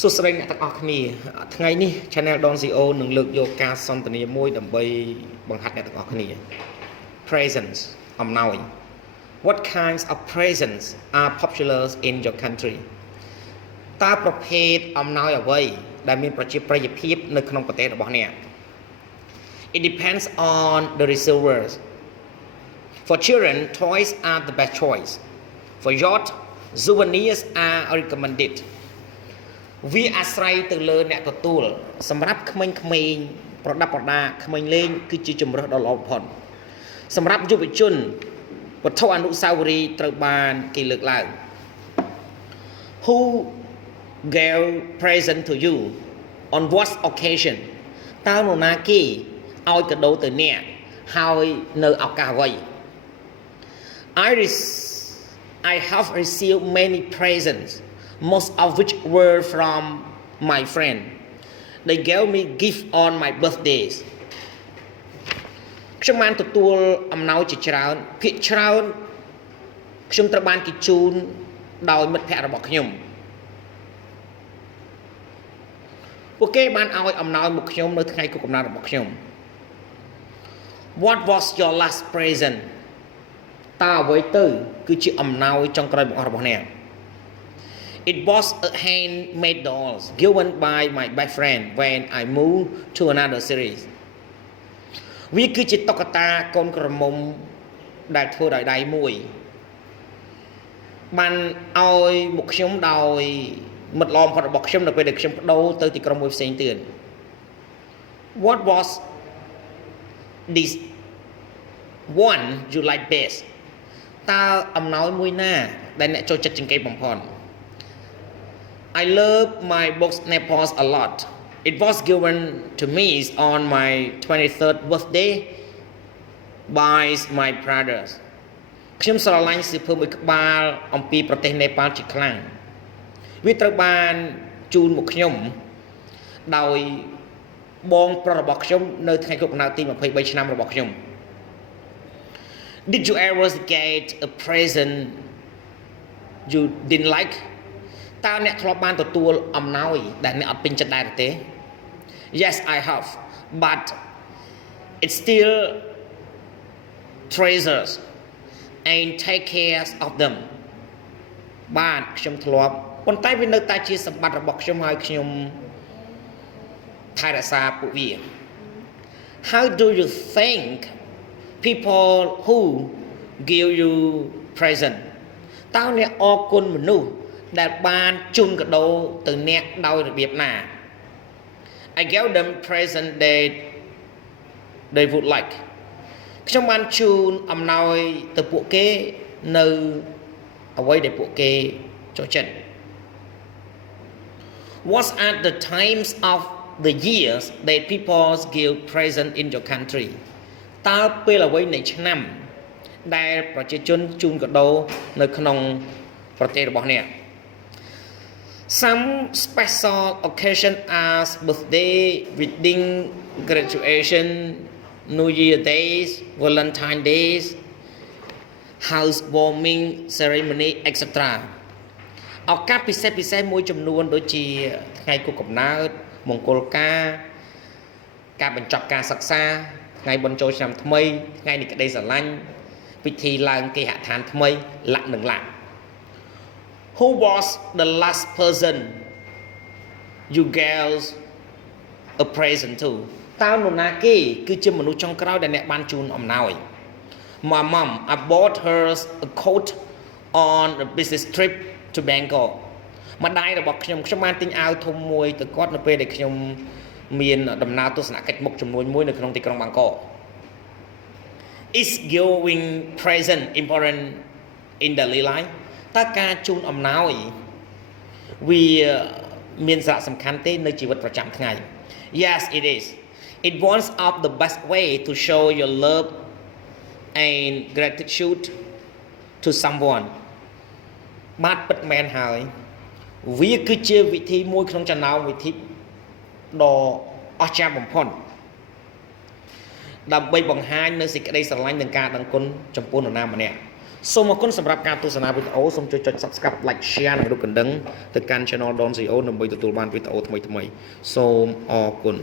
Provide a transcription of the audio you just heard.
សួស្តីអ្នកទាំងអស់គ្នាថ្ងៃនេះ Channel Don CEO នឹងលើកយកការសន្ទនាមួយដើម្បីបង្ហាត់អ្នកទាំងអស់គ្នា Presents អំណោយ What kinds of presents are popular in your country តើប្រភេទអំណោយអ្វីដែលមានប្រជាប្រិយភាពនៅក្នុងប្រទេសរបស់អ្នក It depends on the receivers For children toys are the best choice For yacht souvenirs are recommendedវាអាស្រ័យទៅលើអ្នកទទួលសម្រាប់ក្មេងៗប្រដាប់ប្រដាក្មេងលេងគឺជាជម្រើសដ៏ល្អបំផុតសម្រាប់យុវជនវត្ថុអនុស្សាវរីយ៍ត្រូវបានគេលើកឡើង Who gave present to you on what occasion តើនរណាគេឲ្យកាដូទៅអ្នកហើយនៅឱកាសអ្វី I have received many presents most of which were from my friend. They gave me gift on my birthdays. ខ្ញុំបានទទួលអំណោយជាច្រើនភាគច្រើនខ្ញុំត្រូវបានគេជូនដោយមិត្តភ័ក្តិរបស់ខ្ញុំពួកគេបានឲ្យអំណោយមកខ្ញុំនៅថ្ងៃខួបកំណើតរបស់ខ្ញុំ What was your last present តើអ្វីទៅគឺជាអំណោយចុងក្រោយបង្អស់របស់អ្នកIt was a handmade doll given by my best friend when I moved to another series. វាគឺជាតុក្កតាកូនក្រមុំដែលធ្វើដោយដៃមួយបានឲ្យមកខ្ញុំដោយមិត្តល្អបំផុតរបស់ខ្ញុំនៅពេលដែលខ្ញុំបដូរទៅទីក្រុងមួយផ្សេងទៀត What was this one you like best តើអំណោយមួយណាដែលអ្នកចូលចិត្តជាងគេបំផុតI love my box Nepals a lot. It was given to me on my 23rd birthday by my brothers. ខ្ញុំស្រឡាញ់សៀវភៅមួយក្បាលអំពីប្រទេសនេប៉ាល់ជាខ្លាំងវាត្រូវបានជូនមកខ្ញុំដោយបងប្រុសរបស់ខ្ញុំនៅថ្ងៃខួបកំណើតទី23ឆ្នាំរបស់ខ្ញុំ Did you ever get a present you didn't like?តើអ្នកធ្លាប់បានទទួលអំណោយដែលអ្នកអត់ពេញចិត្តដែរទេ Yes I have but it still treasures and take care of them បាទខ្ញុំធ្លាប់ប៉ុន្តែវានៅតែជាសម្បត្តិរបស់ខ្ញុំហើយខ្ញុំថែរក្សាពួកវា How do you think people who give you present តើអ្នកអរគុណមនុស្សដែលបានជូនកាដូទៅអ្នកដោយរបៀបណា I gave them present that they would like ខ្ញុំបានជូនអំណោយទៅពួកគេនៅអ្វីដែលពួកគេចូលចិត្ត What are the times of the years that people give present in your country តើពេលអ្វីនៃឆ្នាំដែលប្រជាជនជូនកាដូនៅក្នុងប្រទេសរបស់អ្នកSome special occasion as birthday, wedding, graduation, New Year days, Valentine days, housewarming ceremony, etc. ឱកាសពិសេសមួយចំនួនដូចជាថ្ងៃខួបកំណើតមង្គលការបញ្ចប់ការសិក្សាថ្ងៃបុណ្យចូលឆ្នាំថ្មីថ្ងៃនៃក្តីស្រឡាញ់ពិធីឡើងគេហដ្ឋានថ្មីលក្ខនឹងលក្ខWho was the last person you gave a present to តើនរណាគេគឺជាមនុស្សចុងក្រោយដែលអ្នកបានជូនអំណោយ My mom I bought her a coat on a business trip to Bangkok ម្ដាយរបស់ខ្ញុំបានទិញអាវធំមួយទៅគាត់នៅពេលដែលខ្ញុំមានដំណើរទស្សនកិច្ចមុខចំនួនមួយនៅក្នុងទីក្រុងបាងកក Is giving present important in daily lifeតើការជូនអំណោយវាមានសារៈសំខាន់ទេនៅជីវិតប្រចាំថ្ងៃ Yes it is It one of the best way to show your love and gratitude to someone បាទពិតមែនហើយវាគឺជាវិធីមួយក្នុងចំណោមវិធីដ៏អស្ចារ្យបំផុតដើម្បីបង្ហាញនៅសេចក្តីស្រឡាញ់និងការដឹងគុណចំពោះនរណាម្នាក់ សូមអរគុណសម្រាប់ការទស្សនាវីដេអូសូមជួយចុច Subscribe Like Share និងរូបកណ្ដឹងទៅកាន់ Channel Don CEO ដើម្បីទទួលបានវីដេអូថ្មីៗសូមអរគុណ